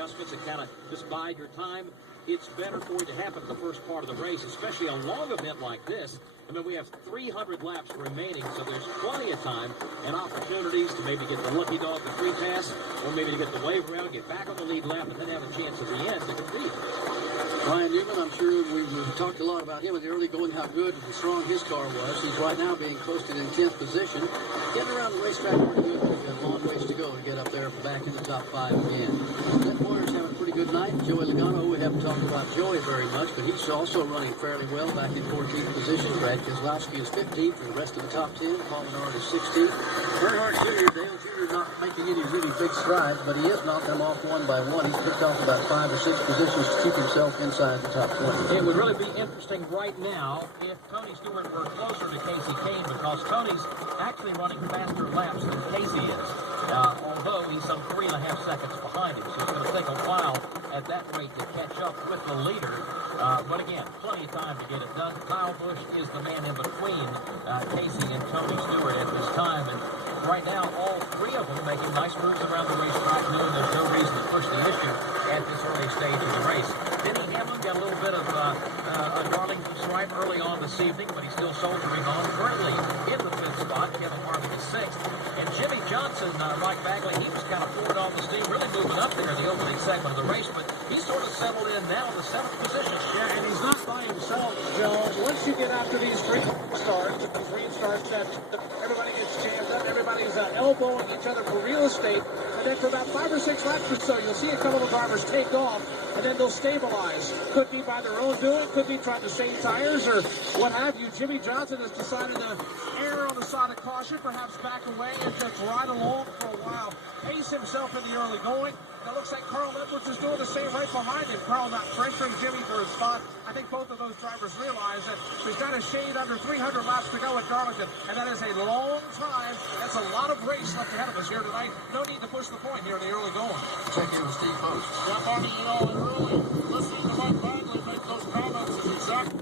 adjustments and kind of just bide your time, it's better for it to happen the first part of the race, especially a long event like this. I mean, we have 300 laps remaining, so there's plenty of time and opportunities to maybe get the lucky dog, the free pass, or maybe to get the wave round, get back on the lead lap, and then have a chance at the end to compete. Ryan Newman, I'm sure we've talked a lot about him in the early going, how good and strong his car was. He's right now being posted in 10th position. Getting around the racetrack pretty good. He's got a long ways to go to get up there back in the top 5 again. Clint Moyer's having a pretty good night. Joey Logano, we haven't talked about Joey very much, but he's also running fairly well back in 14th position. Brad Keselowski is 15th, and the rest of the top 10. Paul Menard is 16th. Earnhardt Jr., Dale Jr. not making any really big strides, but he is knocking them off one by one. He's picked off about 5 or 6 positions to keep himself inside the top 20. It would really be interesting right now if Tony Stewart were closer to Casey Kane, because Tony's actually running faster laps than Casey is, although he's some 3.5 seconds behind him. So it's going to take a while at that rate to catch up with the leader. But again, plenty of time to get it done. Kyle Busch is the man in between Casey and Tony Stewart at this time. And right now, all three of them making nice moves around the racetrack, knowing there's no reason to push the issue at this early stage of the race. Denny Hamlin got a little bit of a Darlington stripe early on this evening, but he's still soldiering on. Currently in the 5th spot, Kevin Harvick is 6th. And Jimmy Johnson, Mike Bagley, he was kind of poured on the steam, really moving up there in the opening segment of the race, but he's sort of settled in now in the 7th position. Yeah, and he's not by himself, Jones. Once you get after these green starts, that everybody gets jammed up, everybody's elbowing each other for real estate, and then for about 5 or 6 laps or so, you'll see a couple of drivers take off, and then they'll stabilize. Could be by their own doing, could be trying to save tires, or what have you. Jimmy Johnson has decided to err on the side of caution, perhaps back away and just ride along for a while. Pace himself in the early going. It looks like Carl Edwards is doing the same right behind him. Carl not pressuring Jimmy for his spot. I think both of those drivers realize that we've got a shade under 300 laps to go at Darlington, and that is a long time. That's a lot of race left ahead of us here tonight. No need to push the point here in the early going. Check in with Steve Post. Yeah, Marty, early listening to Mike Bagley make those comments is exactly